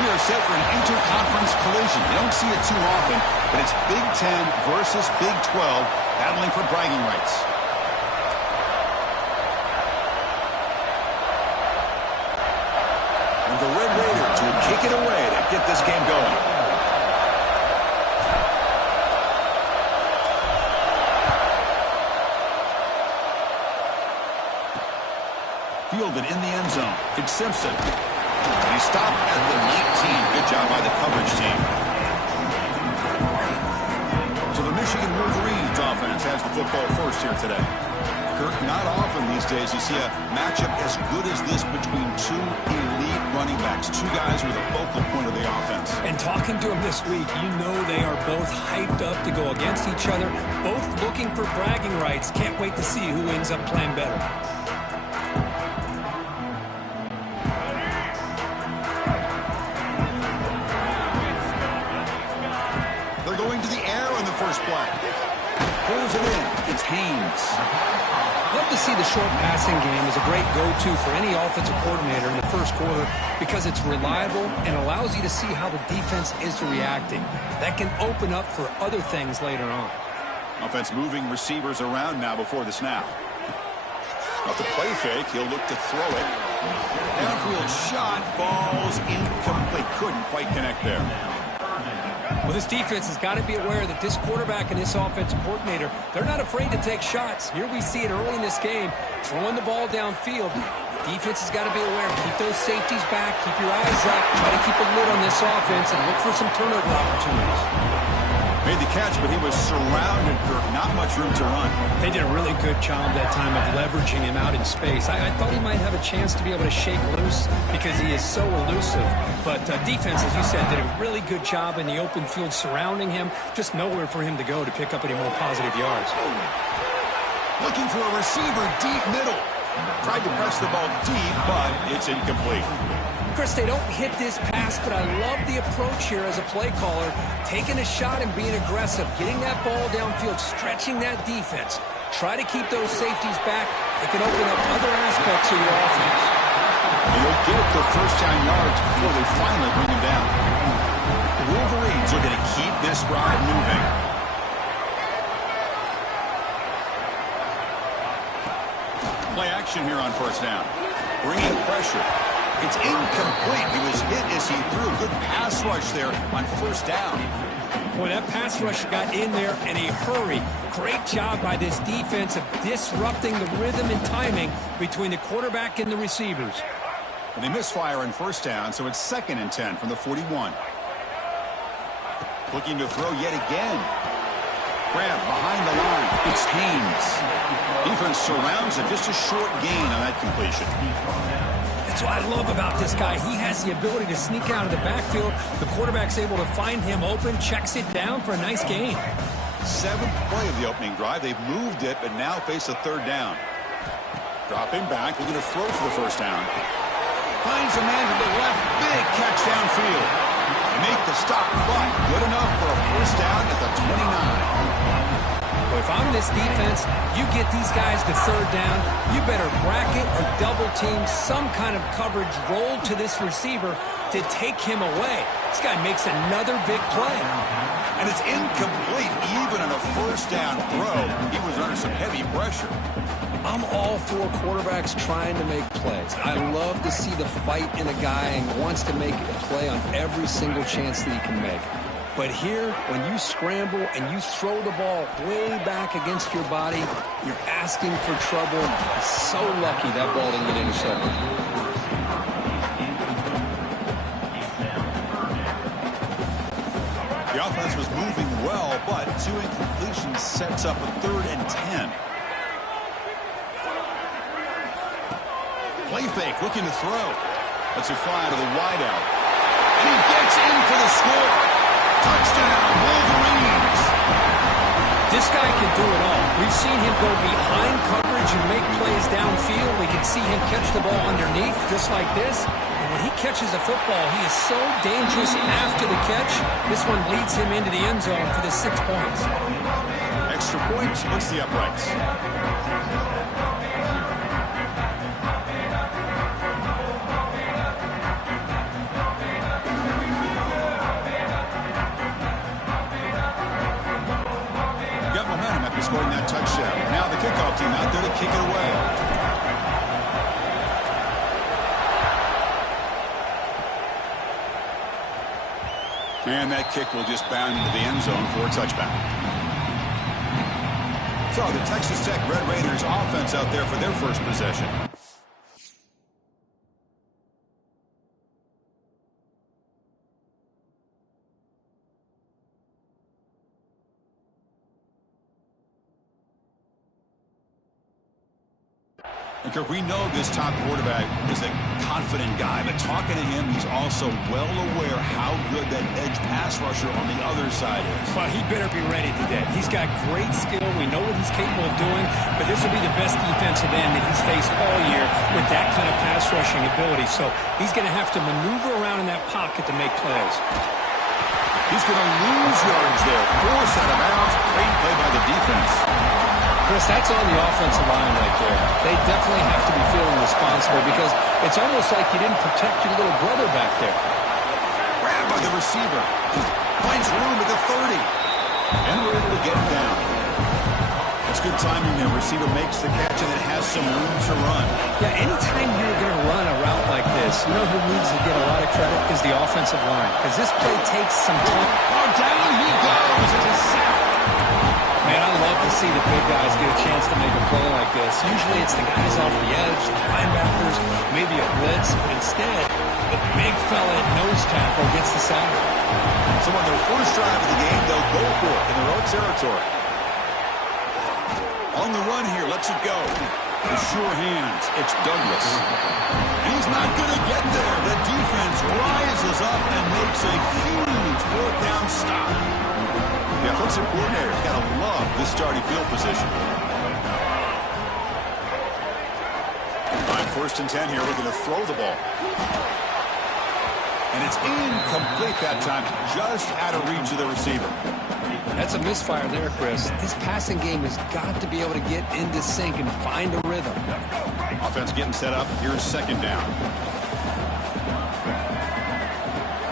We are set for an interconference collision. You don't see it too often, but it's Big Ten versus Big 12 battling for bragging rights. And the Red Raiders will kick it away to get this game going. Fielded in the end zone. It's Simpson. And he stopped at the 19. Good job by the coverage team. So the Michigan Wolverines offense has the football first here today. Kirk, not often these days you see a matchup as good as this between two elite running backs, two guys who are the focal point of the offense. And talking to them this week, you know they are both hyped up to go against each other, both looking for bragging rights. Can't wait to see who ends up playing better. Pulls it in. It's Haynes. Love to see the short passing game as a great go-to for any offensive coordinator in the first quarter because it's reliable and allows you to see how the defense is reacting. That can open up for other things later on. Offense moving receivers around now before the snap. Off the play fake, he'll look to throw it. Downfield shot falls incomplete. Couldn't quite connect there. Well, this defense has got to be aware that this quarterback and this offensive coordinator, they're not afraid to take shots. Here we see it early in this game, throwing the ball downfield. The defense has got to be aware. Keep those safeties back. Keep your eyes up. Try to keep a lid on this offense and look for some turnover opportunities. Made the catch, but he was surrounded, Kirk. Not much room to run. They did a really good job that time of leveraging him out in space. I thought he might have a chance to be able to shake loose because he is so elusive. But defense, as you said, did a really good job in the open field surrounding him. Just nowhere for him to go to pick up any more positive yards. Looking for a receiver deep middle. Tried to press the ball deep, but it's incomplete. Chris, they don't hit this pass, but I love the approach here as a play caller. Taking a shot and being aggressive, getting that ball downfield, stretching that defense. Try to keep those safeties back. It can open up other aspects of your offense. They'll get the first down yards before they finally bring him down. The Wolverines are going to keep this drive moving. Play action here on first down. Bringing pressure. It's incomplete. He was hit as he threw. Good pass rush there on first down. Boy, that pass rush got in there in a hurry. Great job by this defense of disrupting the rhythm and timing between the quarterback and the receivers. And they misfire on first down, so it's 2nd and 10 from the 41. Looking to throw yet again. Grab behind the line. It's Haynes. Defense surrounds it. Just a short gain on that completion. That's what I love about this guy. He has the ability to sneak out of the backfield. The quarterback's able to find him open, checks it down for a nice gain. 7th play of the opening drive. They've moved it, but now face a 3rd down. Dropping back, looking to throw for the first down. Finds a man to the left. Big catch downfield. They make the stop, but good enough for a first down at the 29. Well, if I'm this defense, you get these guys to 3rd down, you better bracket or double team some kind of coverage roll to this receiver to take him away. This guy makes another big play. And it's incomplete even on a first down throw. He was under some heavy pressure. I'm all for quarterbacks trying to make plays. I love to see the fight in a guy and wants to make a play on every single chance that he can make. But here, when you scramble and you throw the ball way back against your body, you're asking for trouble. So lucky that ball didn't get intercepted. The offense was moving well, but 2 incompletions sets up a 3rd and 10. Play fake, looking to throw. That's a fly to the wideout. And he gets in for the score. Touchdown, Wolverines. This guy can do it all. We've seen him go behind coverage and make plays downfield. We can see him catch the ball underneath, just like this. And when he catches a football, he is so dangerous after the catch. This one leads him into the end zone for the 6 points. Extra point splits the uprights. Scoring that touchdown. Now the kickoff team out there to kick it away. And that kick will just bound into the end zone for a touchback. So the Texas Tech Red Raiders offense out there for their first possession. Because we know this top quarterback is a confident guy, but talking to him, he's also well aware how good that edge pass rusher on the other side is. Well, he better be ready today. He's got great skill. We know what he's capable of doing, but this will be the best defensive end that he's faced all year with that kind of pass rushing ability. So he's going to have to maneuver around in that pocket to make plays. He's going to lose yards there. Forced out of bounds. Great play by the defense. Chris, that's on the offensive line right there. They definitely have to be feeling responsible because it's almost like you didn't protect your little brother back there. Grabbed by the receiver. Finds room at the 30. And we're able to get him down. That's good timing there. Receiver makes the catch and it has some room to run. Yeah, anytime you're going to run a route like this, you know who needs to get a lot of credit is the offensive line. Because this play takes some time. Oh, down he goes. It's a sack. Man, I love to see the big guys get a chance to make a play like this. Usually it's the guys off the edge, the linebackers, maybe a blitz. But instead, the big fella at nose tackle gets the sack. So on their first drive of the game, they'll go for it in their own territory. On the run here, lets it go. With sure hands, it's Douglas. And he's not going to get there. The defense rises up and makes a huge fourth down stop. The offensive coordinator's got to love this starting field position. All right, 1st and 10 here. We're going to throw the ball. And it's incomplete that time. Just out of reach of the receiver. That's a misfire there, Chris. This passing game has got to be able to get into sync and find a rhythm. Offense getting set up. Here's 2nd down.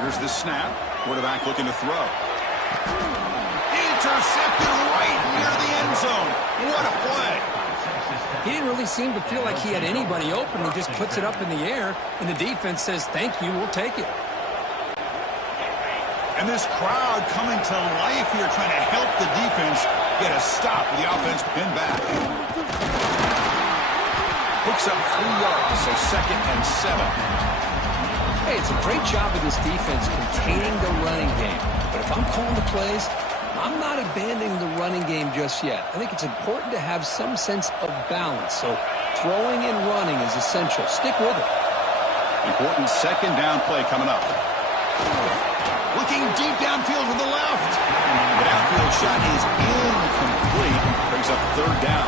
Here's the snap. Quarterback looking to throw. Intercepted right near the end zone. What a play. He didn't really seem to feel like he had anybody open. He just puts it up in the air, and the defense says, thank you, we'll take it. And this crowd coming to life here, trying to help the defense get a stop with the offense pinned back. Picks up 3 yards, so 2nd and 7. Hey, it's a great job of this defense containing the running game. But if I'm calling the plays, I'm not abandoning the running game just yet. I think it's important to have some sense of balance. So throwing and running is essential. Stick with it. Important 2nd down play coming up. Looking deep downfield to the left. The downfield shot is incomplete. Brings up 3rd down.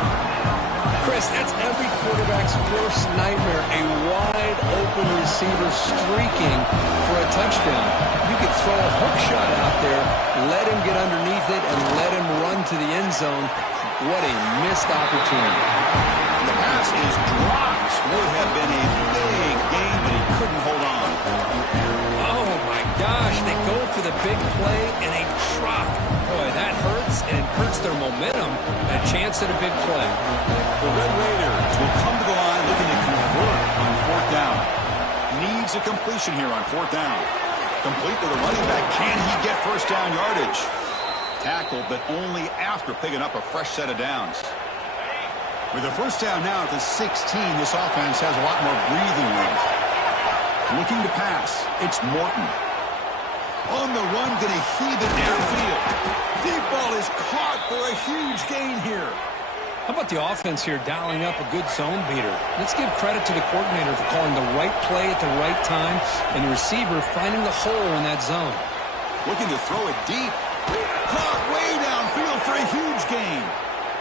Chris, that's every quarterback's worst nightmare. A wide open receiver streaking for a touchdown. You could throw a hook shot out there, let him get underneath it, and let him run to the end zone. What a missed opportunity. The pass is dropped. Would have been a big gain, but he couldn't hold on. Oh, my gosh. They go for the big play, and they drop. Boy, that hurts, and it hurts their momentum. A chance at a big play. The Red Raiders will come to the line looking to convert on 4th down. Needs a completion here on 4th down. Complete to the running back. Can he get 1st down yardage? Tackled, but only after picking up a fresh set of downs. With a 1st down now at the 16, this offense has a lot more breathing room. Looking to pass. It's Morton. On the run, going to heave it downfield. Deep ball is caught for a huge gain here. How about the offense here dialing up a good zone beater? Let's give credit to the coordinator for calling the right play at the right time and the receiver finding the hole in that zone. Looking to throw it deep. Caught way downfield for a huge gain.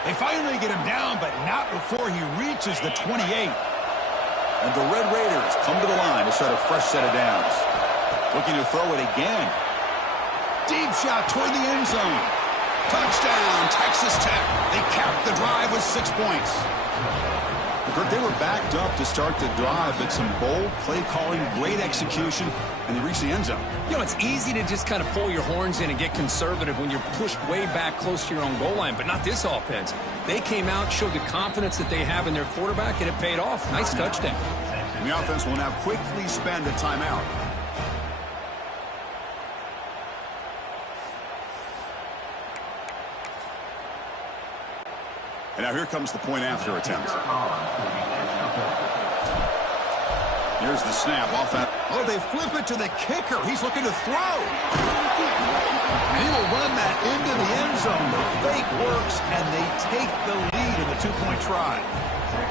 They finally get him down, but not before he reaches the 28. And the Red Raiders come to the line to set a fresh set of downs. Looking to throw it again. Deep shot toward the end zone. Touchdown, Texas Tech. They capped the drive with 6 points. Kirk, they were backed up to start the drive, but some bold play calling, great execution, and they reached the end zone. You know, it's easy to just kind of pull your horns in and get conservative when you're pushed way back close to your own goal line, but not this offense. They came out, showed the confidence that they have in their quarterback, and it paid off. Nice touchdown. And the offense will now quickly spend a timeout. And now here comes the point after attempt. Here's the snap. Oh, they flip it to the kicker. He's looking to throw. And he will run that into the end zone. The fake works, and they take the lead in the two-point try.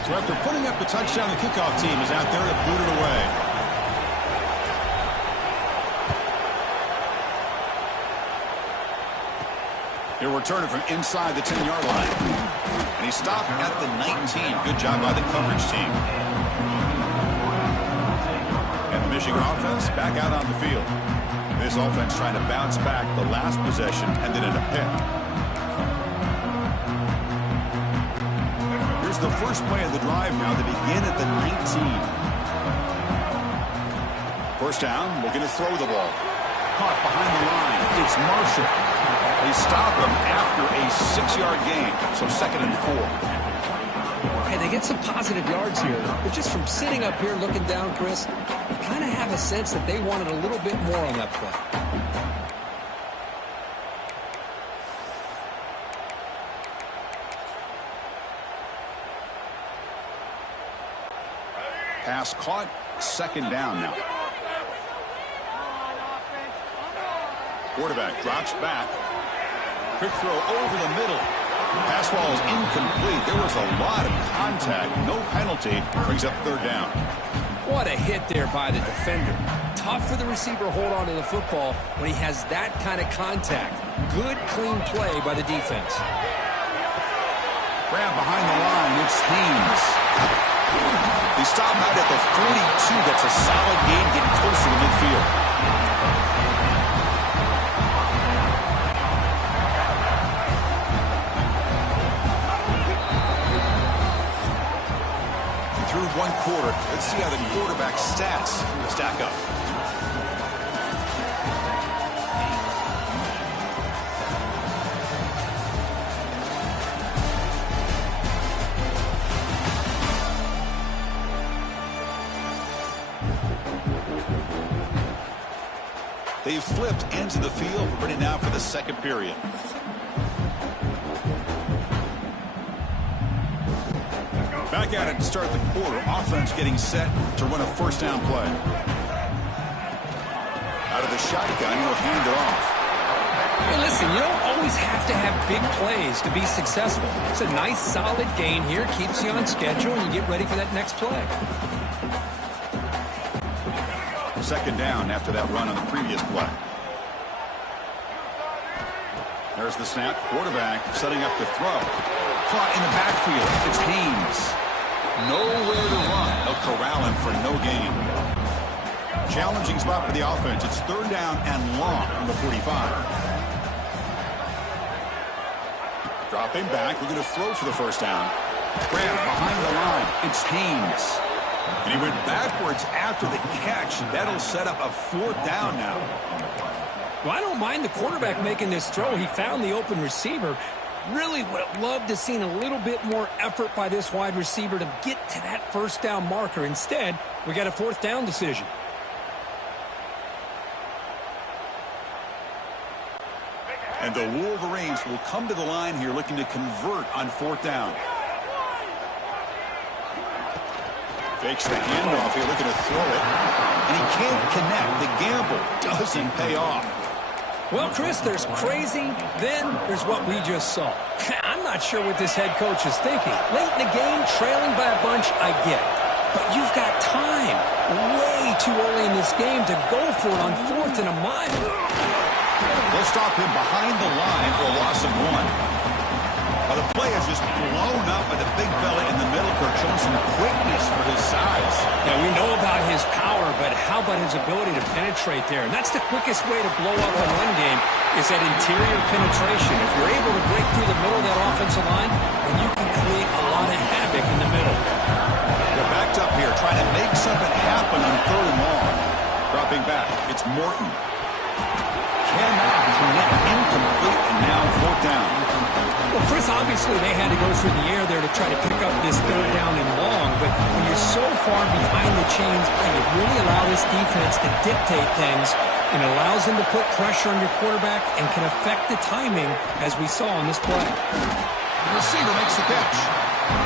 So after putting up the touchdown, the kickoff team is out there to boot it away. He'll return it from inside the 10-yard line. And he stopped at the 19. Good job by the coverage team. And the Michigan offense back out on the field. This offense trying to bounce back the last possession and then in a pick. Here's the first play of the drive now. They begin at the 19. First down, looking to throw the ball. Caught behind the line. It's Marshall. They stop him after a 6-yard gain, so 2nd and 4. Hey, they get some positive yards here, but just from sitting up here looking down, Chris, you kind of have a sense that they wanted a little bit more on that play. Pass caught, 2nd down now. Quarterback drops back. Quick throw over the middle. Pass ball is incomplete. There was a lot of contact. No penalty. Brings up 3rd down. What a hit there by the defender. Tough for the receiver to hold on to the football when he has that kind of contact. Good, clean play by the defense. Grab behind the line. It's Haynes. They stop out at the 42. That's a solid gain getting closer to midfield. Through 1 quarter. Let's see how the quarterback's stats stack up. They've flipped ends of the field. Ready now for the 2nd period. Back at it to start the quarter. Offense getting set to run a 1st down play. Out of the shotgun, he'll hand it off. Hey, listen, you don't always have to have big plays to be successful. It's a nice, solid gain here. Keeps you on schedule, and you get ready for that next play. 2nd down after that run on the previous play. There's the snap. Quarterback setting up the throw. Caught in the backfield. It's Haynes. Nowhere to run. They'll corral him for no gain. Challenging spot for the offense. It's 3rd down and long on the 45. Dropping back. We're going to throw for the 1st down. Grab behind the line. It's Haynes. And he went backwards after the catch. That'll set up a 4th down now. Well, I don't mind the quarterback making this throw. He found the open receiver. Really would have loved to seen a little bit more effort by this wide receiver to get to that 1st down marker. Instead, we got a 4th down decision. And the Wolverines will come to the line here looking to convert on 4th down. Fakes the handoff here, looking to throw it. And he can't connect. The gamble doesn't pay off. Well, Chris, there's crazy, then there's what we just saw. I'm not sure what this head coach is thinking. Late in the game, trailing by a bunch, I get it. But you've got time, way too early in this game to go for it on 4th and a mile. They'll stop him behind the line for a loss of 1. Well, the play is just blown up by the big fella in the middle, Kirk, showing some quickness for his size. Yeah, we know about his power, but how about his ability to penetrate there? And that's the quickest way to blow up a run game is that interior penetration. If you're able to break through the middle of that offensive line, then you can create a lot of havoc in the middle. They're backed up here, trying to make something happen on 3rd and long. Dropping back, it's Morton. Cannot connect, incomplete, and now 4th down. Well, Chris, obviously they had to go through the air there to try to pick up this 3rd down and long, but when you're so far behind the chains, you really allow this defense to dictate things, and it allows them to put pressure on your quarterback and can affect the timing, as we saw on this play. The receiver makes the catch.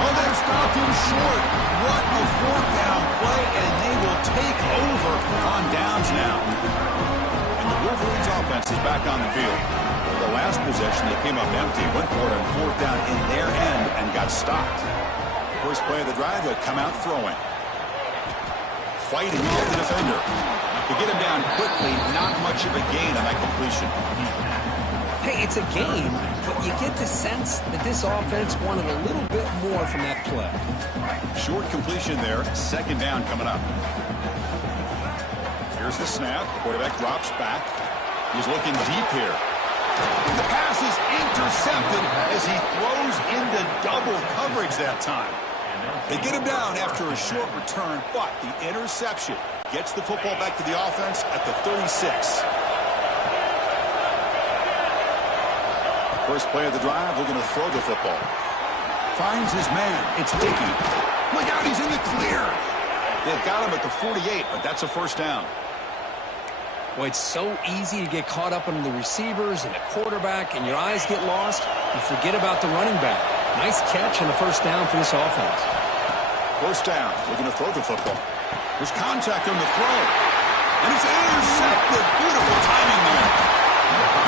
Oh, they've stopped him short. What a 4th down play, and they will take over on downs now. And the Wolverines offense is back on the field. The last possession, they came up empty, went for it on 4th down in their end and got stopped. First play of the drive, they'll come out throwing. Fighting off the defender. To get him down quickly, not much of a gain on that completion. Hey, it's a game, but you get the sense that this offense wanted a little bit more from that play. Short completion there, 2nd down coming up. Here's the snap. Quarterback drops back. He's looking deep here. The pass is intercepted as he throws into double coverage that time. They get him down after a short return, but the interception gets the football back to the offense at the 36. First play of the drive, we're going to throw the football. Finds his man. It's Dickey. Look out, he's in the clear. They've got him at the 48, but that's a 1st down. Well, it's so easy to get caught up in the receivers and the quarterback, and your eyes get lost. You forget about the running back. Nice catch on the 1st down for this offense. 1st down. We're going to throw the football. There's contact on the throw. And it's intercepted. Beautiful timing there.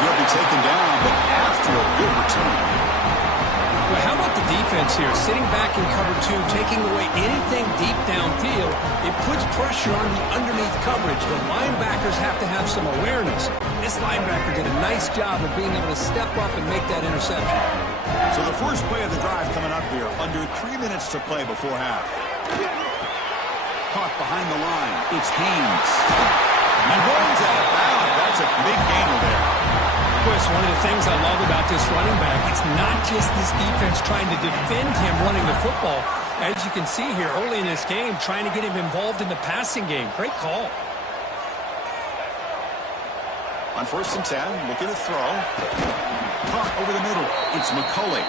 He'll be taken down, but after a good return. Well, how about the defense here? Sitting back in cover 2, taking away anything deep downfield. It puts pressure on the underneath coverage. The linebackers have to have some awareness. This linebacker did a nice job of being able to step up and make that interception. So the first play of the drive coming up here. Under 3 minutes to play before half. Caught behind the line. It's Haynes. He runs out of bounds. That's a big gainer there. Chris, one of the things I love about this running back, it's not just this defense trying to defend him running the football. As you can see here early in this game, trying to get him involved in the passing game. Great call. On 1st and 10, looking to throw. Caught over the middle. It's McCulley.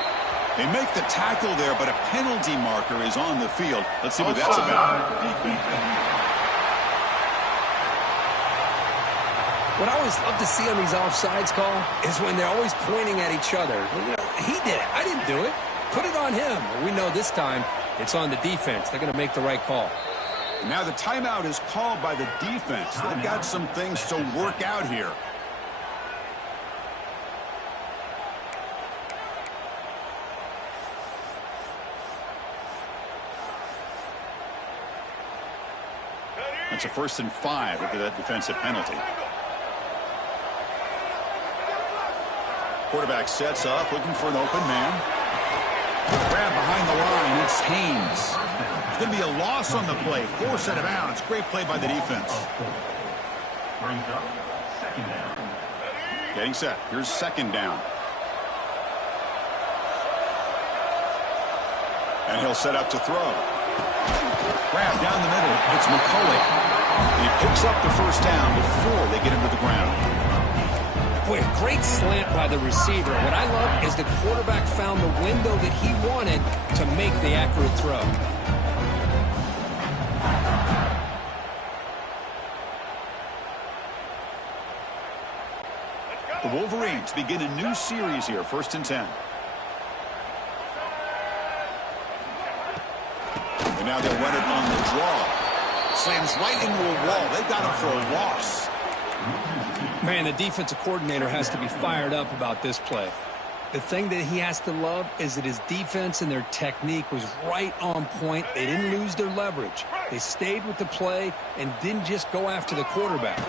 They make the tackle there, but a penalty marker is on the field. Let's see what that's about. What I always love to see on these offsides call is when they're always pointing at each other. You know, he did it. I didn't do it. Put it on him. Well, we know this time it's on the defense. They're going to make the right call. Now the timeout is called by the defense. They've got some things to work out here. That's a 1st and 5 after that defensive penalty. Quarterback sets up, looking for an open man. Grab behind the line, it's Haynes. It's going to be a loss on the play. 4 out of bounds. Great play by the defense. Getting set. Here's 2nd down. And he'll set up to throw. Grab down the middle. It's McCulley. He picks up the 1st down before they get him to the ground. Boy, a great slant by the receiver. What I love is the quarterback found the window that he wanted to make the accurate throw. The Wolverines begin a new series here, 1st and 10. And now they'll run it on the draw. Slams right into a wall. They've got him for a loss. Man, the defensive coordinator has to be fired up about this play. The thing that he has to love is that his defense and their technique was right on point. They didn't lose their leverage. They stayed with the play and didn't just go after the quarterback.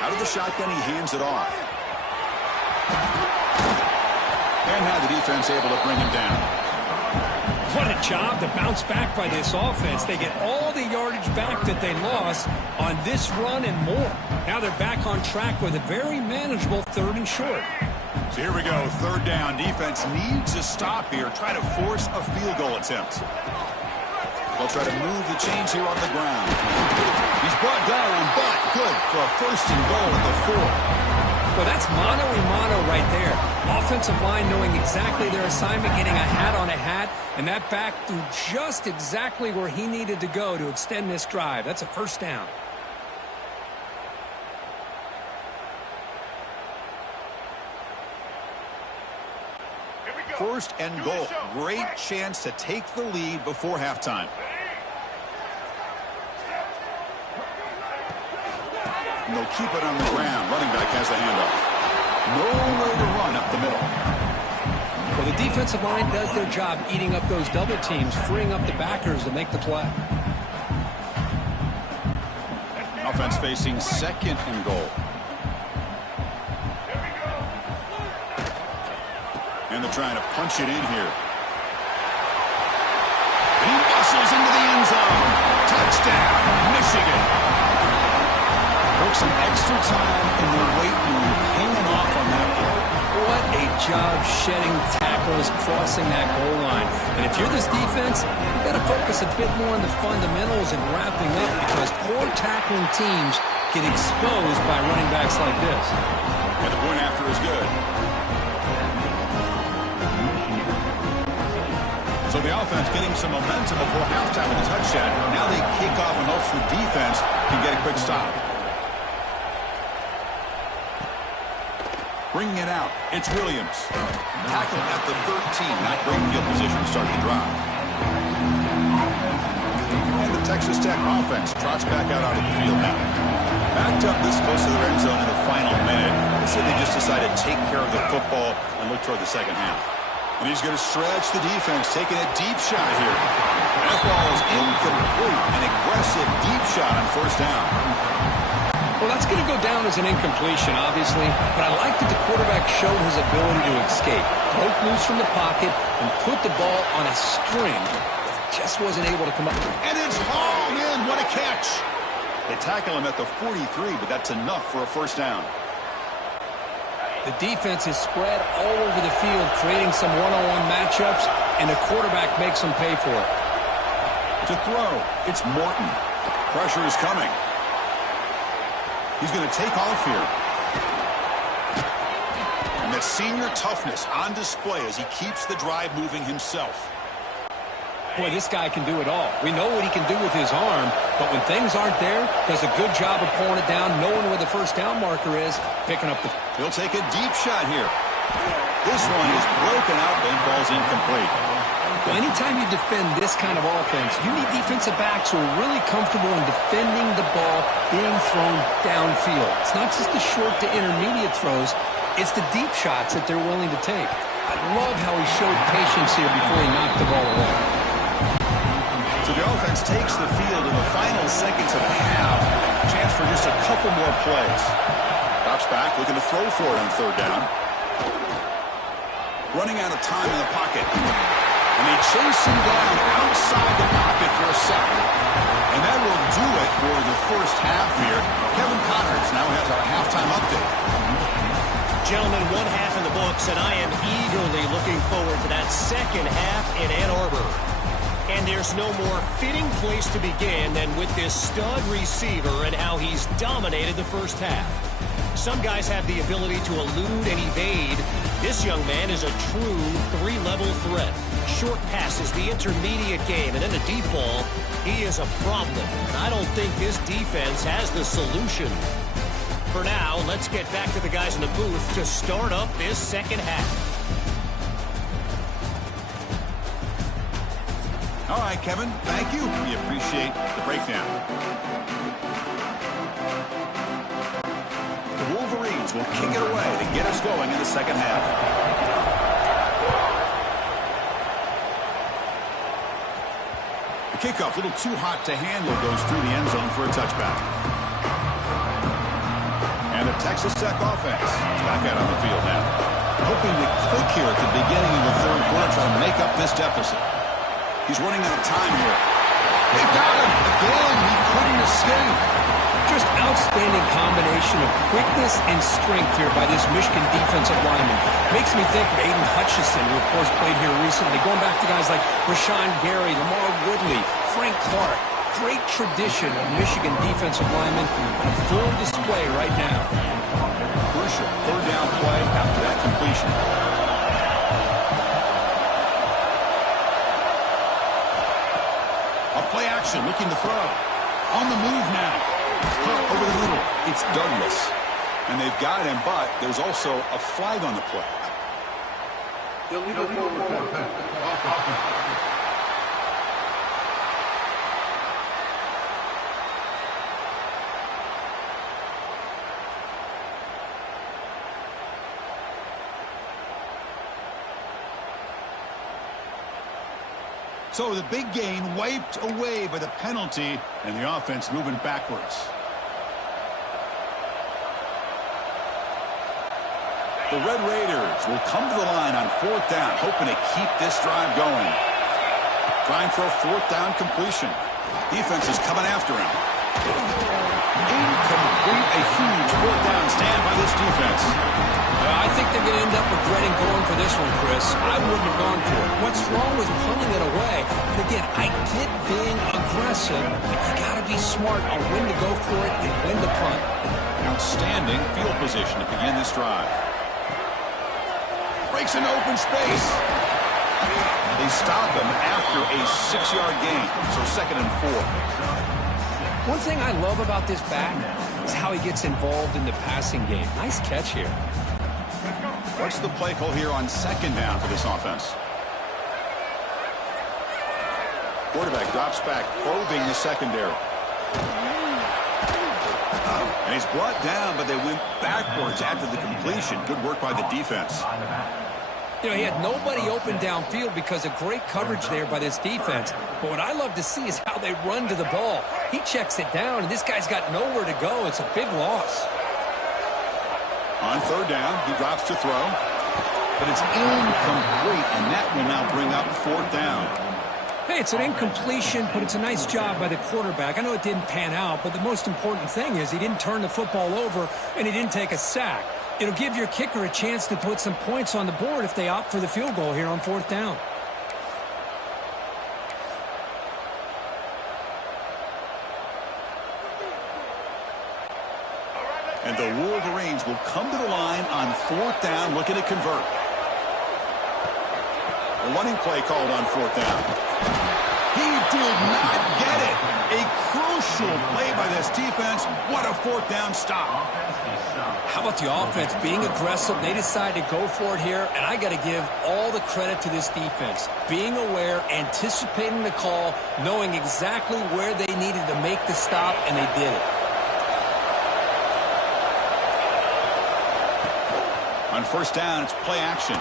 Out of the shotgun, he hands it off. And now the defense able to bring him down. What a job to bounce back by this offense. They get all the yardage back that they lost on this run and more. Now they're back on track with a very manageable 3rd and short. So here we go, 3rd down. Defense needs a stop here. Try to force a field goal attempt. They'll try to move the chains here on the ground. He's brought down, but good for a 1st and goal at the 4. Well, that's mano-a-mano right there. Offensive line knowing exactly their assignment, getting a hat on a hat, and that back threw just exactly where he needed to go to extend this drive. That's a 1st down. First and goal. Great chance to take the lead before halftime. And they'll keep it on the ground. Running back has the handoff. Nowhere to run up the middle. Well, the defensive line does their job eating up those double teams, freeing up the backers to make the play. Offense facing 2nd and goal. And they're trying to punch it in here. He muscles into the end zone. Touchdown, Michigan. Took some extra time in the weight room, hanging off on that play. What a job shedding tackles, crossing that goal line. And if you're this defense, you've got to focus a bit more on the fundamentals and wrapping up, because poor tackling teams get exposed by running backs like this. And the point after is good. So the offense getting some momentum before halftime with a touchdown. Now they kick off and hopes the defense can get a quick stop. Bringing it out, it's Williams. Tackle at the 13. Not great field position to start the drive. And the Texas Tech offense trots back out onto the field now. Backed up this close to their end zone in the final minute. Let's say they just decided to take care of the football and look toward the 2nd half. And he's going to stretch the defense, taking a deep shot here. That ball is incomplete. An aggressive deep shot on 1st down. Well, that's going to go down as an incompletion, obviously, but I like that the quarterback showed his ability to escape, broke loose from the pocket, and put the ball on a string. Just wasn't able to come up. And it's hauled in. What a catch. They tackle him at the 43, but that's enough for a 1st down. The defense is spread all over the field, creating some one-on-one matchups, and the quarterback makes them pay for it. To throw, it's Morton. Pressure is coming. He's going to take off here. And that senior toughness on display as he keeps the drive moving himself. Boy, this guy can do it all. We know what he can do with his arm, but when things aren't there, does a good job of pulling it down, knowing where the 1st down marker is, picking up the... He'll take a deep shot here. This one is broken out and falls incomplete. Well, anytime you defend this kind of offense, you need defensive backs who are really comfortable in defending the ball being thrown downfield. It's not just the short to intermediate throws, it's the deep shots that they're willing to take. I love how he showed patience here before he knocked the ball away. So the offense takes the field in the final seconds of the half. Chance for just a couple more plays. Drops back, looking to throw for it on 3rd down. Running out of time in the pocket. And they chase him down outside the pocket for a second. And that will do it for the 1st half here. Kevin Connors now has our halftime update. Gentlemen, 1 half in the books, and I am eagerly looking forward to that 2nd half in Ann Arbor. And there's no more fitting place to begin than with this stud receiver and how he's dominated the 1st half. Some guys have the ability to elude and evade. This young man is a true 3-level threat. Short passes, the intermediate game, and then the deep ball, he is a problem. And I don't think this defense has the solution. For now, let's get back to the guys in the booth to start up this 2nd half. All right, Kevin, thank you. We appreciate the breakdown. The Jones will kick it away to get us going in the second half. The kickoff, a little too hot to handle, goes through the end zone for a touchback. And the Texas Tech offense is back out on the field now. Hoping to click here at the beginning of the third quarter, trying to make up this deficit. He's running out of time here. They've got him. Again, he couldn't escape. Just outstanding combination of quickness and strength here by this Michigan defensive lineman. Makes me think of Aiden Hutchinson, who of course played here recently. Going back to guys like Rashawn Gary, Lamar Woodley, Frank Clark. Great tradition of Michigan defensive linemen on full display right now. Crucial third down play after that completion. A play action, looking to throw. On the move now. Over the middle. It's Douglas. And they've got him, but there's also a flag on the play. So the big gain wiped away by the penalty, and the offense moving backwards. The Red Raiders will come to the line on fourth down, hoping to keep this drive going. Trying for a fourth down completion. Defense is coming after him. Incomplete, a huge fourth down stand by this defense. I think they're going to end up regretting going for this one, Chris. I wouldn't have gone for it. What's wrong with punting it away? And again, I get being aggressive, but you got to be smart on when to go for it and when to punt. Outstanding field position to begin this drive. Breaks into open space. They stop him after a 6-yard gain, so 2nd and 4. One thing I love about this back is how he gets involved in the passing game. Nice catch here. What's the play call here on 2nd down for this offense? Quarterback drops back, probing the secondary. And he's brought down, but they went backwards after the completion. Good work by the defense. You know, he had nobody open downfield because of great coverage there by this defense. But what I love to see is how they run to the ball. He checks it down, and this guy's got nowhere to go. It's a big loss. On 3rd down, he drops to throw. But it's incomplete, and that will now bring up 4th down. Hey, it's an incompletion, but it's a nice job by the quarterback. I know it didn't pan out, but the most important thing is he didn't turn the football over, and he didn't take a sack. It'll give your kicker a chance to put some points on the board if they opt for the field goal here on 4th down. And the Wolverines will come to the line on 4th down, looking to convert. A running play called on 4th down. He did not get it. A crucial play by this defense. What a 4th down stop. How about the offense being aggressive? They decided to go for it here, and I got to give all the credit to this defense. Being aware, anticipating the call, knowing exactly where they needed to make the stop, and they did it. On 1st down, it's play action.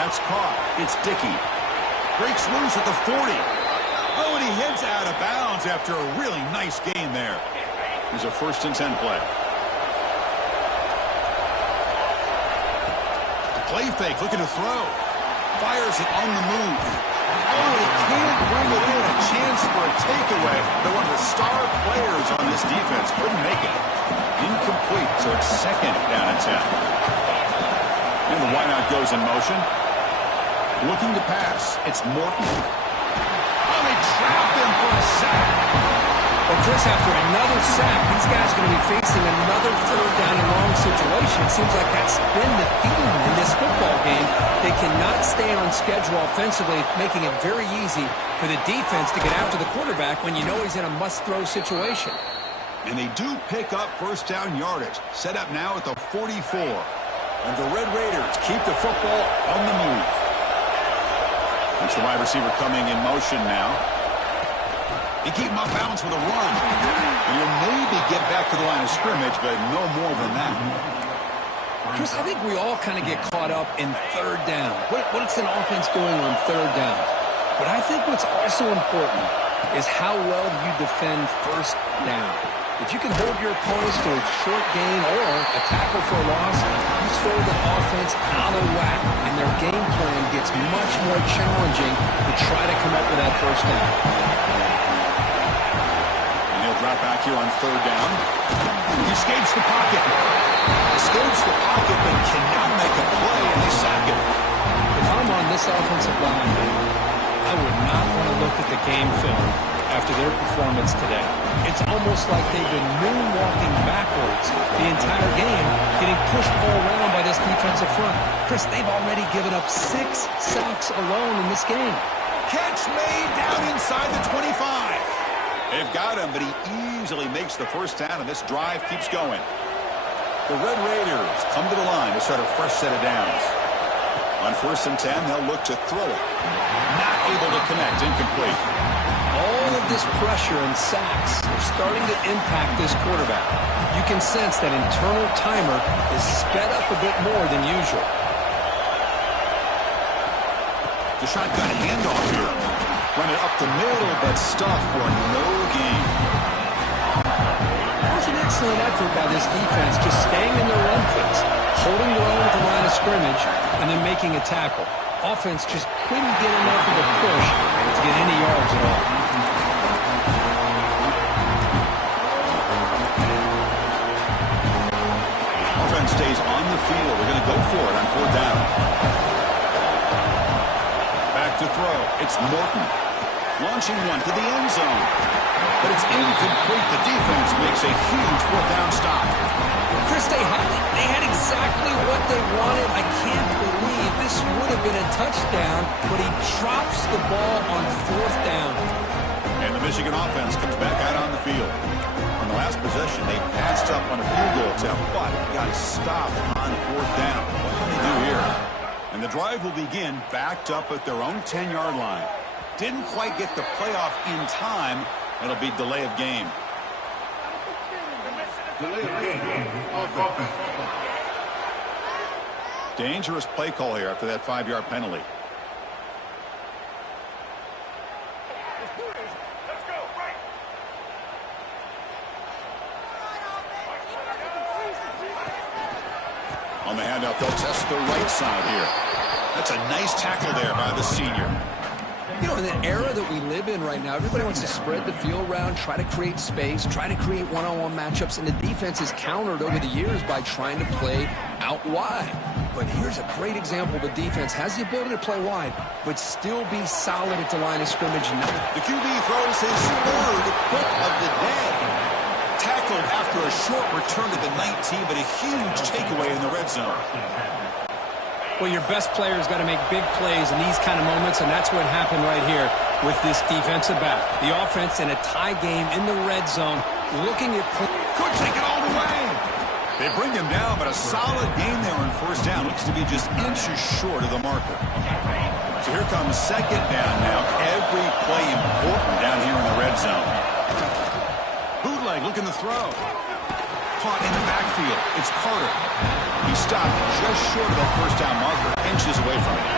That's caught. It's Dickey. Breaks loose at the 40. Oh, and he heads out of bounds after a really nice gain there. Here's a 1st and 10 play. Play fake, looking to throw. Fires it on the move. Oh, he can't bring it in. A chance for a takeaway. But one of the star players on this defense couldn't make it. Incomplete, so it's 2nd down and 10. And the wideout goes in motion. Looking to pass. It's Morton. Oh, they trapped him for a sack. Well, Chris, after another sack, these guys are going to be facing another 3rd down and long situation. It seems like that's been the theme in this football game. They cannot stay on schedule offensively, making it very easy for the defense to get after the quarterback when you know he's in a must-throw situation. And they do pick up 1st down yardage. Set up now at the 44. And the Red Raiders keep the football on the move. It's the wide receiver coming in motion now. He keep him off balance with a run. And he'll maybe get back to the line of scrimmage, but no more than that. Chris, I think we all kind of get caught up in third down. What's an offense doing on third down? But I think what's also important is how well you defend first down. If you can hold your opponents to a short gain or a tackle for a loss, you throw the offense out of whack, and their game plan gets much more challenging to try to come up with that first down. And he'll drop back here on third down. He escapes the pocket. Escapes the pocket, but cannot make a play, and they sack it. If I'm on this offensive line, I would not want to look at the game film after their performance today. It's almost like they've been moonwalking backwards the entire game, getting pushed all around by this defensive front. Chris, they've already given up 6 sacks alone in this game. Catch made down inside the 25. They've got him, but he easily makes the first down, and this drive keeps going. The Red Raiders come to the line to start a fresh set of downs. On 1st and 10, they'll look to throw it. Not able to connect, incomplete. All of this pressure and sacks are starting to impact this quarterback. You can sense that internal timer is sped up a bit more than usual. The shotgun handoff here. Run it up the middle, but stuffed for no gain. That was an excellent effort by this defense, just staying in their run fits, holding their own at the line of scrimmage, and then making a tackle. Offense just couldn't get enough of a push to get any yards at all. Offense stays on the field. They're going to go for it on 4th down. Back to throw. It's Morton. Launching one to the end zone. But it's incomplete. The defense makes a huge 4th down stop. Chris, they had exactly what they wanted. I can't believe this would have been a touchdown, but he drops the ball on 4th down. And the Michigan offense comes back out on the field. On the last possession, they passed up on a field goal attempt, but got stopped on 4th down. What can they do here? And the drive will begin backed up at their own 10-yard line. Didn't quite get the playoff in time. It'll be delay of game. Dangerous play call here after that 5-yard penalty. On the handoff, they'll test the right side here. That's a nice tackle there by the senior. You know, in the era that we live in right now, everybody wants to spread the field around, try to create space, try to create one-on-one matchups, and the defense is countered over the years by trying to play out wide. But here's a great example. The defense has the ability to play wide, but still be solid at the line of scrimmage. The QB throws his 3rd pick of the day. Tackled after a short return to the 19, but a huge takeaway in the red zone. Well, your best player's got to make big plays in these kind of moments, and that's what happened right here with this defensive back. The offense in a tie game in the red zone, looking at... Could take it all the way. They bring him down, but a solid gain there on 1st down. Looks to be just inches short of the marker. So here comes 2nd down now. Every play important down here in the red zone. Bootleg looking to throw. Caught in the backfield. It's Carter. He stopped just short of that 1st down marker, inches away from it.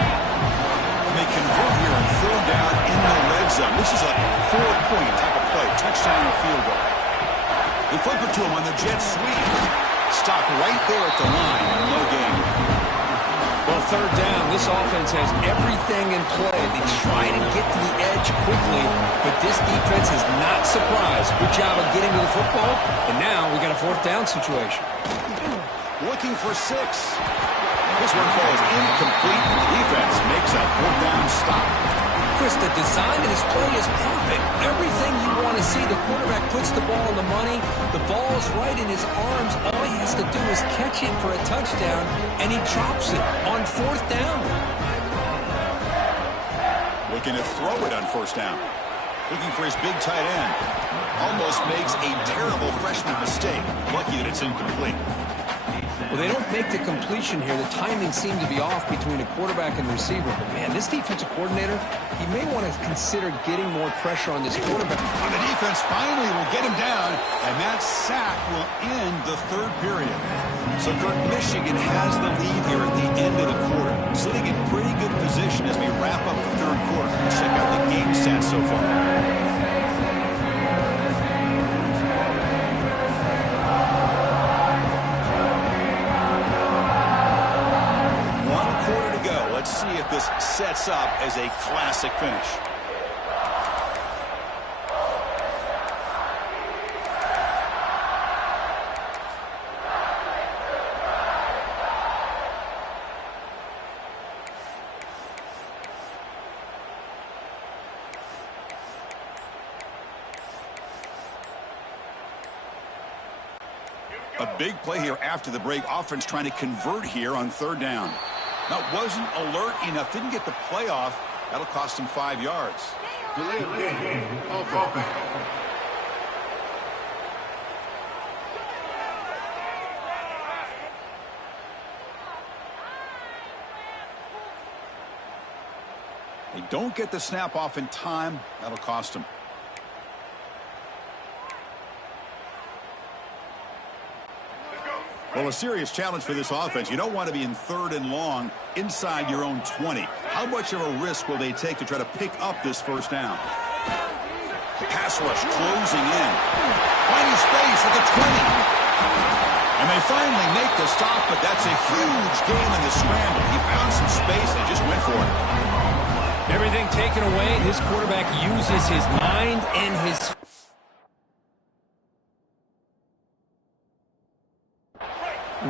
And they convert here on 3rd down in the red zone. This is a 4-point type of play, touchdown or field goal. They flip it to him on the jet sweep. Stopped right there at the line, no gain. Well, 3rd down, this offense has everything in play. They try to get to the edge quickly, but this defense is not surprised. Good job of getting to the football, and now we got a 4th down situation. Looking for 6. This one falls incomplete. The defense makes a 4th down stop. Chris, the design of this play is perfect. Everything you want to see. The quarterback puts the ball on the money. The ball's right in his arms. All he has to do is catch it for a touchdown, and he drops it on 4th down. Looking to throw it on 1st down. Looking for his big tight end. Almost makes a terrible freshman mistake. Lucky that it's incomplete. Well, they don't make the completion here. The timing seemed to be off between a quarterback and receiver. But, man, this defensive coordinator, he may want to consider getting more pressure on this quarterback. On the defense, finally will get him down, and that sack will end the third period. So, Kirk, Michigan has the lead here at the end of the quarter, sitting in pretty good position as we wrap up the third quarter. Check out the game stats so far. Let's see if this sets up as a classic finish. A big play here after the break. Offense trying to convert here on third down. Now, wasn't alert enough, didn't get the play off. That'll cost him 5 yards. They don't get the snap off in time. That'll cost him. Well, a serious challenge for this offense. You don't want to be in third and long inside your own 20. How much of a risk will they take to try to pick up this first down? Pass rush closing in. Finding space at the 20. And they finally make the stop, but that's a huge gain in the scramble. He found some space and just went for it. Everything taken away. This quarterback uses his mind and his...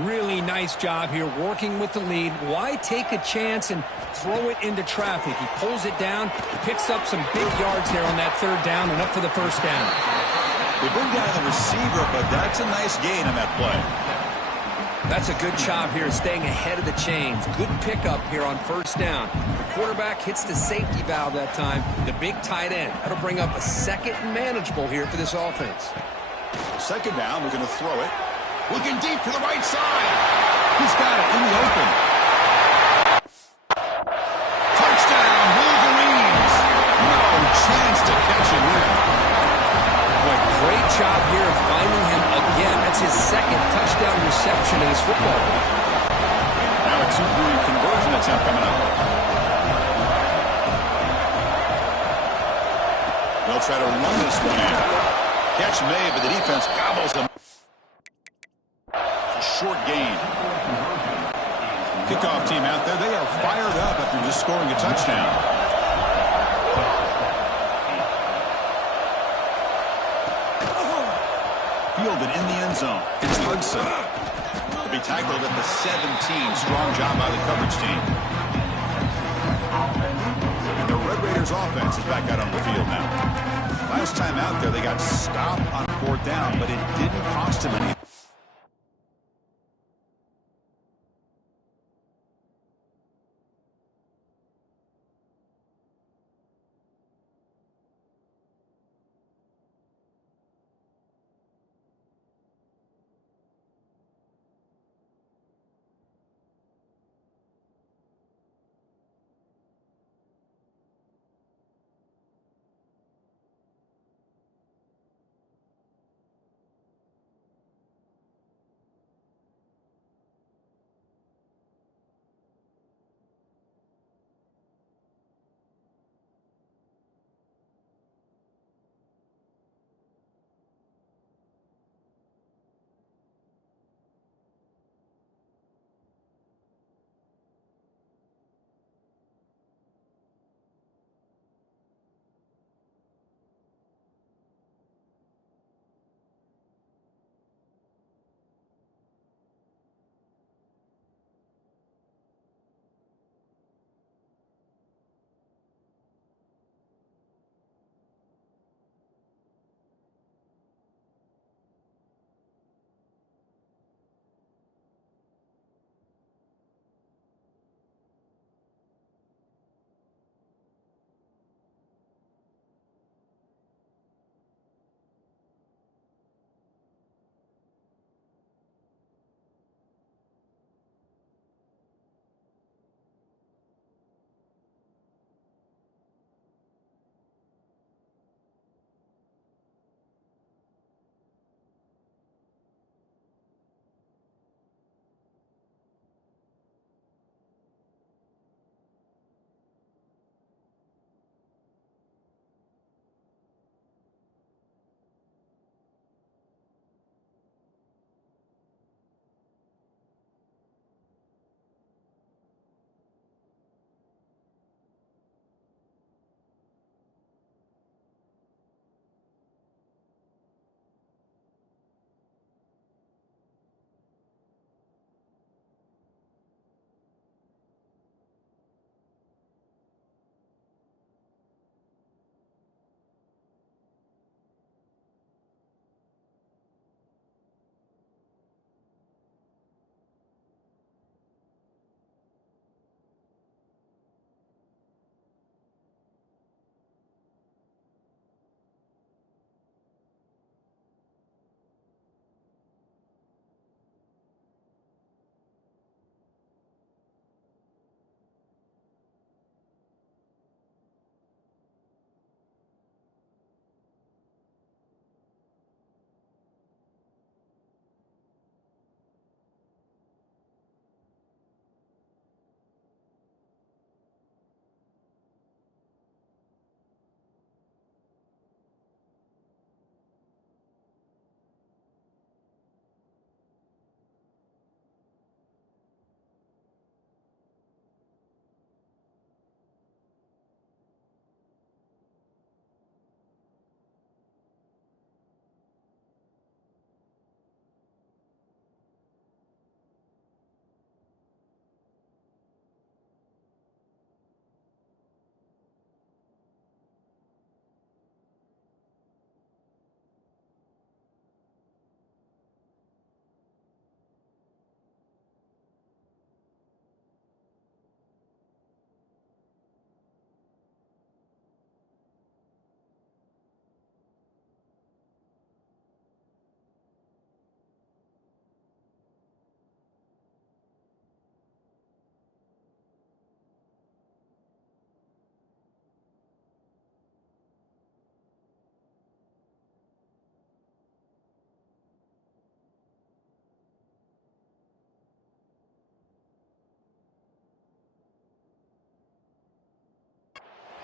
Really nice job here working with the lead. Why take a chance and throw it into traffic? He pulls it down, picks up some big yards there on that third down and up for the first down. They bring down the receiver, but that's a nice gain on that play. That's a good job here staying ahead of the chains. Good pickup here on first down. The quarterback hits the safety valve that time. The big tight end. That'll bring up a second and manageable here for this offense. Second down, we're going to throw it. Looking deep to the right side. He's got it in the open. Touchdown, Wolverines. No chance to catch him there. Boy, great job here of finding him again. That's his second touchdown reception in his football game. Now a two-point conversion attempt coming up. They'll try to run this one in. Catch made, but the defense gobbles him. Short gain. Kickoff team out there. They are fired up after just scoring a touchdown. Fielded in the end zone. It's Hudson. To be tackled at the 17. Strong job by the coverage team. And the Red Raiders offense is back out on the field now. Last time out there, they got stopped on fourth down, but it didn't cost them anything.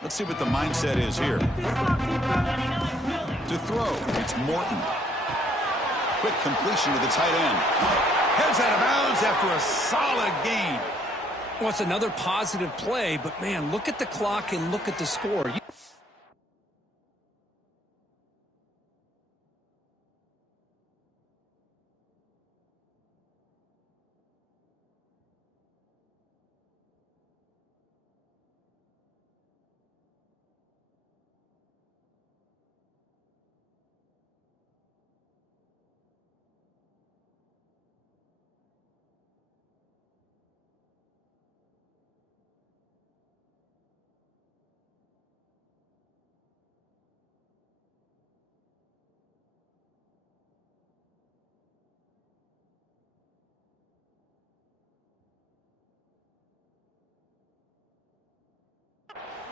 Let's see what the mindset is here. To throw, it's Morton. Quick completion to the tight end. Heads out of bounds after a solid gain. Well, it's another positive play, but, man, look at the clock and look at the score.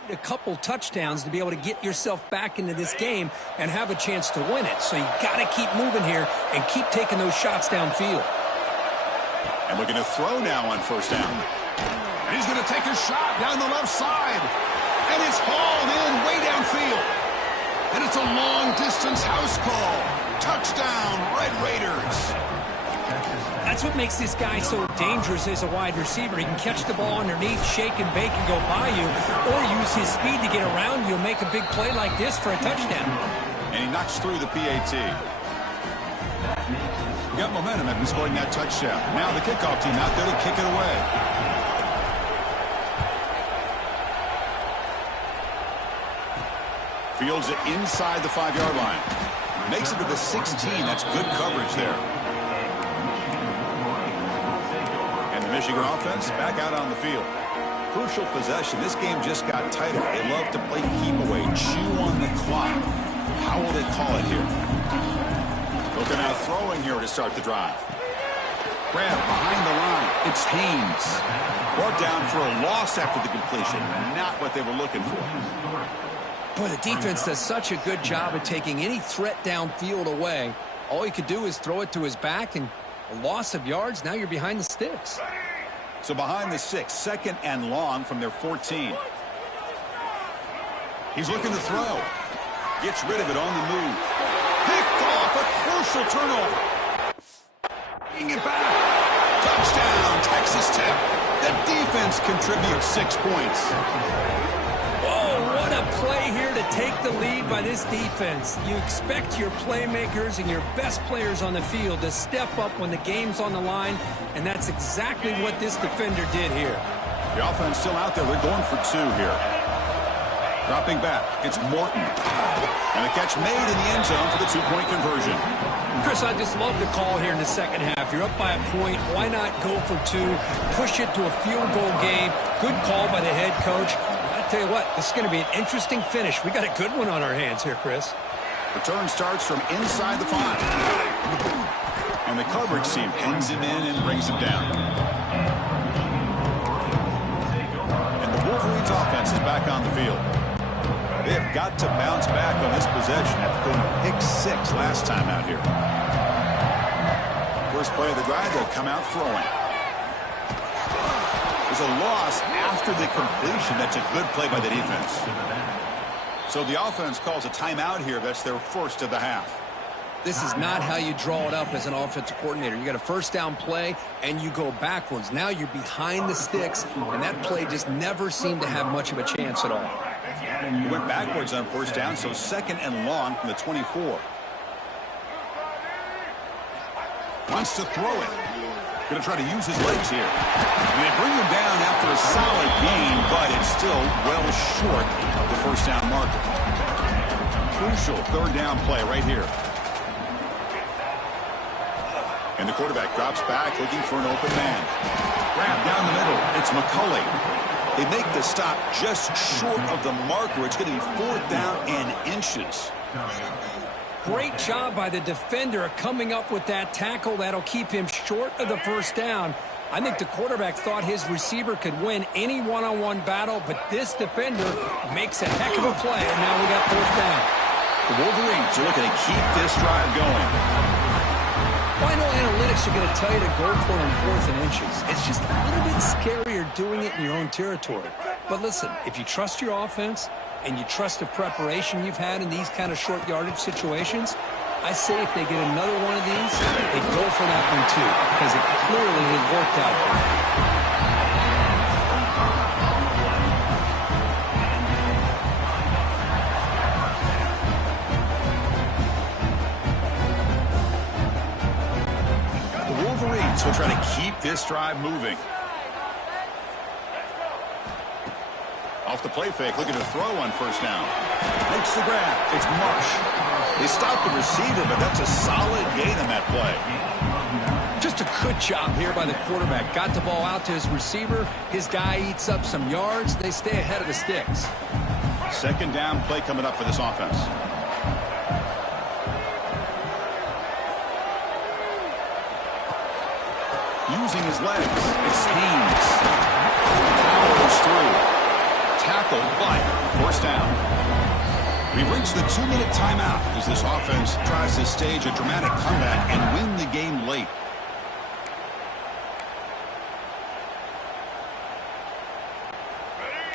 A couple touchdowns to be able to get yourself back into this game and have a chance to win it. So you got to keep moving here and keep taking those shots downfield. And looking to throw now on first down. And he's going to take a shot down the left side. And it's hauled in way downfield. And it's a long-distance house call. Touchdown, Red Raiders. That's what makes this guy so dangerous as a wide receiver. He can catch the ball underneath, shake and bake and go by you, or use his speed to get around you and make a big play like this for a touchdown. And he knocks through the PAT. He got momentum after scoring that touchdown. Now the kickoff team out there to kick it away. Fields it inside the 5-yard line. Makes it to the 16. That's good coverage there. Michigan offense back out on the field. Crucial possession. This game just got tighter. They love to play keep away, chew on the clock. How will they call it here? Looking out throwing here to start the drive. Grab behind the line. It's Haynes. Brought down for a loss after the completion. Not what they were looking for. Boy, the defense does such a good job of taking any threat downfield away. All he could do is throw it to his back, and a loss of yards, now you're behind the sticks. So behind the 6, second and long from their 14. He's looking to throw. Gets rid of it on the move. Picked off, a crucial turnover. Bring it back. Touchdown, Texas Tech. The defense contributes 6 points. What a play here to take the lead by this defense. You expect your playmakers and your best players on the field to step up when the game's on the line, and that's exactly what this defender did here. The offense still out there. They're going for 2 here. Dropping back, it's Morton. And a catch made in the end zone for the 2-point conversion. Chris, I just love the call here in the second half. You're up by a point. Why not go for 2? Push it to a field goal game. Good call by the head coach. Tell you what, this is going to be an interesting finish. We got a good one on our hands here, Chris. Return starts from inside the 5. And the coverage team pins him in and brings him down. And the Wolverines offense is back on the field. They have got to bounce back on this possession after going to pick 6 last time out here. First play of the drive, they'll come out throwing. There's a loss after the completion. That's a good play by the defense. So the offense calls a timeout here. That's their first of the half. This is not how you draw it up as an offensive coordinator. You got a first down play, and you go backwards. Now you're behind the sticks, and that play just never seemed to have much of a chance at all. He went backwards on first down, so second and long from the 24. Wants to throw it. Going to try to use his legs here. And they bring him down after a solid gain, but it's still well short of the first down marker. Crucial third down play right here. And the quarterback drops back looking for an open man. Grab down the middle. It's McCulley. They make the stop just short of the marker. It's going to be 4th down and inches. Great job by the defender coming up with that tackle. That'll keep him short of the first down. I think the quarterback thought his receiver could win any one-on-one battle, but this defender makes a heck of a play, and now we got 4th down. The Wolverines are looking to keep this drive going. Final analytics are going to tell you to go for it on 4th and inches. It's just a little bit scarier doing it in your own territory. But listen, if you trust your offense and you trust the preparation you've had in these kind of short yardage situations, I say if they get another one of these, they go for that one too, because it clearly has worked out for them. The Wolverines will try to keep this drive moving. Off the play fake, looking to throw on first down. Makes the grab. It's Marsh. They stopped the receiver, but that's a solid gain on that play. Just a good job here by the quarterback. Got the ball out to his receiver. His guy eats up some yards. They stay ahead of the sticks. Second down play coming up for this offense. Using his legs. It's Haynes. Powers through. Tackled, but first down. We've reached the 2-minute timeout as this offense tries to stage a dramatic comeback and win the game late.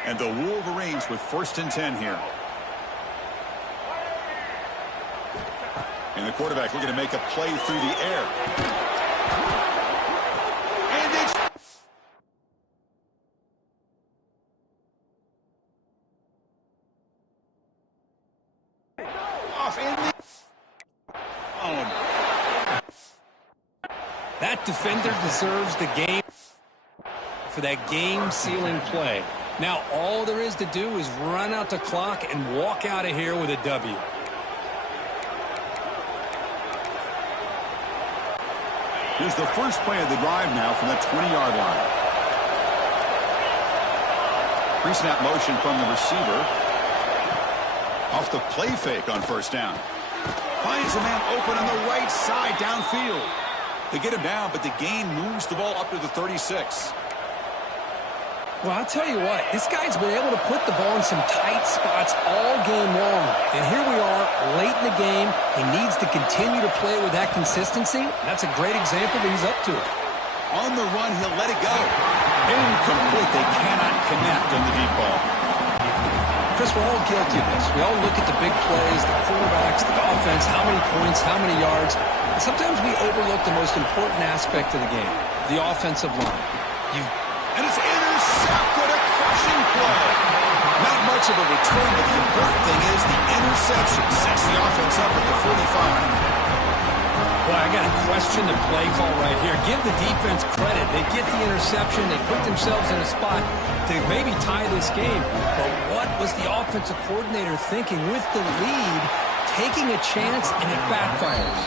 And the Wolverines with 1st and 10 here. And the quarterback looking to make a play through the air. And it's off in the... Oh. That defender deserves the game for that game-sealing play. Now all there is to do is run out the clock and walk out of here with a W. Here's the first play of the drive now from the 20-yard line. Pre-snap motion from the receiver. Off the play fake on first down. Finds a man open on the right side downfield. They get him down, but the gain moves the ball up to the 36. Well, I'll tell you what, this guy's been able to put the ball in some tight spots all game long. And here we are, late in the game. He needs to continue to play with that consistency. That's a great example that he's up to it. On the run, he'll let it go. Incomplete. They cannot connect on the deep ball. Chris, we're all guilty of this. We all look at the big plays, the quarterbacks, the offense, how many points, how many yards. And sometimes we overlook the most important aspect of the game, the offensive line. And it's intercepted, a crushing play. Not much of a return, but the important thing is the interception sets the offense up at the 45. Boy, I got to question the play call right here. Give the defense credit. They get the interception. They put themselves in a spot to maybe tie this game. But what was the offensive coordinator thinking with the lead, taking a chance, and it backfires?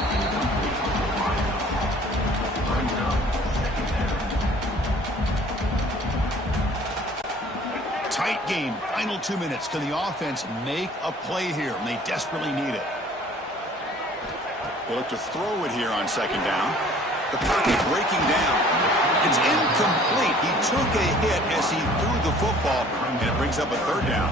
Tight game. Final 2 minutes. Can the offense make a play here? And they desperately need it. They look to throw it here on second down. The pocket breaking down. It's incomplete. He took a hit as he threw the football, and it brings up a third down.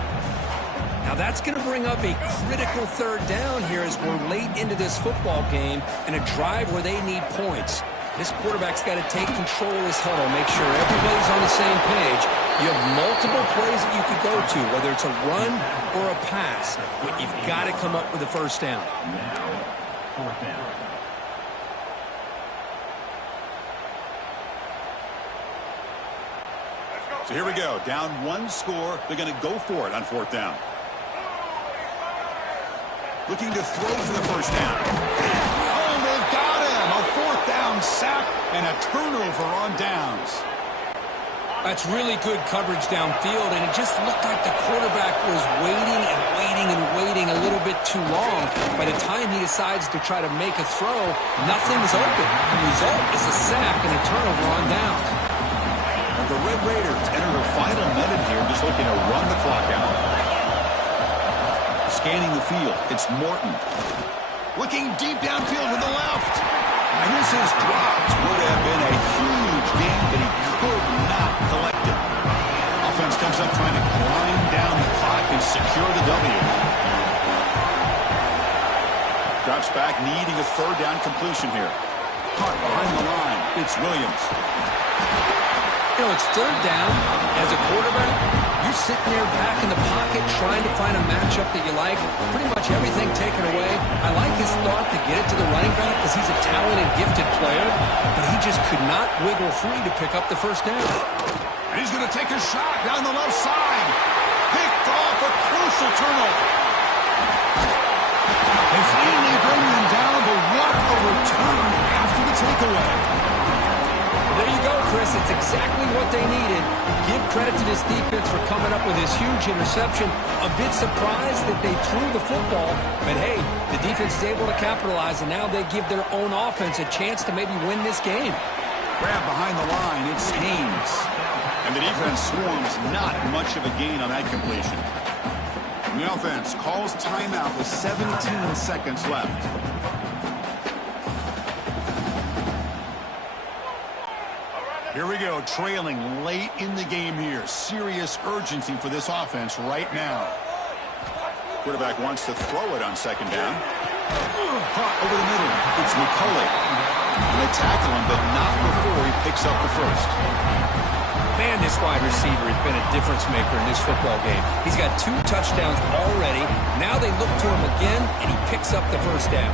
Now that's going to bring up a critical third down here as we're late into this football game and a drive where they need points. This quarterback's got to take control of this huddle, make sure everybody's on the same page. You have multiple plays that you could go to, whether it's a run or a pass, but you've got to come up with a first down. Fourth down. So here we go. Down one score. They're going to go for it on fourth down. Looking to throw for the first down. Oh, they've got him. A fourth down sack and a turnover on downs. That's really good coverage downfield, and it just looked like the quarterback was waiting and waiting and waiting a little bit too long. By the time he decides to try to make a throw, nothing's open. The result is a sack and a turnover on downs. And the Red Raiders enter the final minute here, just looking to run the clock out. Scanning the field, it's Morton. Looking deep downfield to the left. And this is dropped. Would have been a huge gain, but he could not collect it. Offense comes up trying to grind down the clock and secure the W. Drops back, needing a third down completion here. Caught behind the line. It's Williams. You know, it's third down. As a quarterback, you're sitting there back in the pocket trying to find a matchup that you like. Pretty much everything taken away. I like his thought to get it to the running back because he's a talented, gifted player, but he just could not wiggle free to pick up the first down. And he's going to take a shot down the left side. Picked off a crucial turnover. They finally bring him down, but what a return after the takeaway. There you go, Chris. It's exactly what they needed. Give credit to this defense for coming up with this huge interception. A bit surprised that they threw the football, but hey, the defense is able to capitalize, and now they give their own offense a chance to maybe win this game. Grab behind the line. It's Haynes. And the defense swarms. Not much of a gain on that completion. And the offense calls timeout with 17 seconds left. Here we go, trailing late in the game here. Serious urgency for this offense right now. Quarterback wants to throw it on second down. Caught over the middle. It's McCulley. They tackle him, but not before he picks up the first. Man, this wide receiver has been a difference maker in this football game. He's got 2 touchdowns already. Now they look to him again, and he picks up the first down.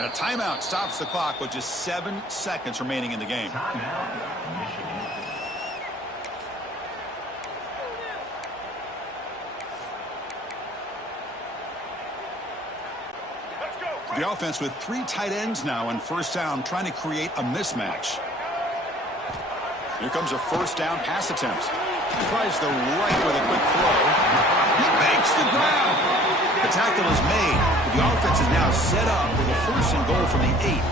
And a timeout stops the clock with just 7 seconds remaining in the game. The offense with 3 tight ends now on first down, trying to create a mismatch. Here comes a first down pass attempt. He tries the right with a quick throw. He makes the grab. The tackle is made. But the offense is now set up with a first and goal from the 8.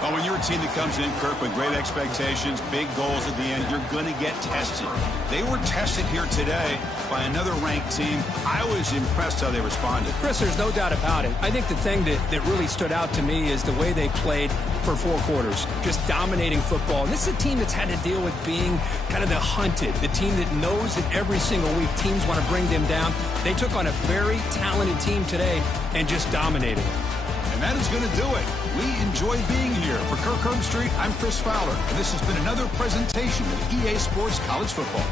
Well, when you're a team that comes in, Kirk, with great expectations, big goals at the end, you're going to get tested. They were tested here today by another ranked team. I was impressed how they responded. Chris, there's no doubt about it. I think the thing that really stood out to me is the way they played for 4 quarters, just dominating football. And this is a team that's had to deal with being kind of the hunted, the team that knows that every single week teams want to bring them down. They took on a very talented team today and just dominated. And that is going to do it. We enjoy being here. For Kirk Herbstreit, I'm Chris Fowler, and this has been another presentation of EA Sports College Football.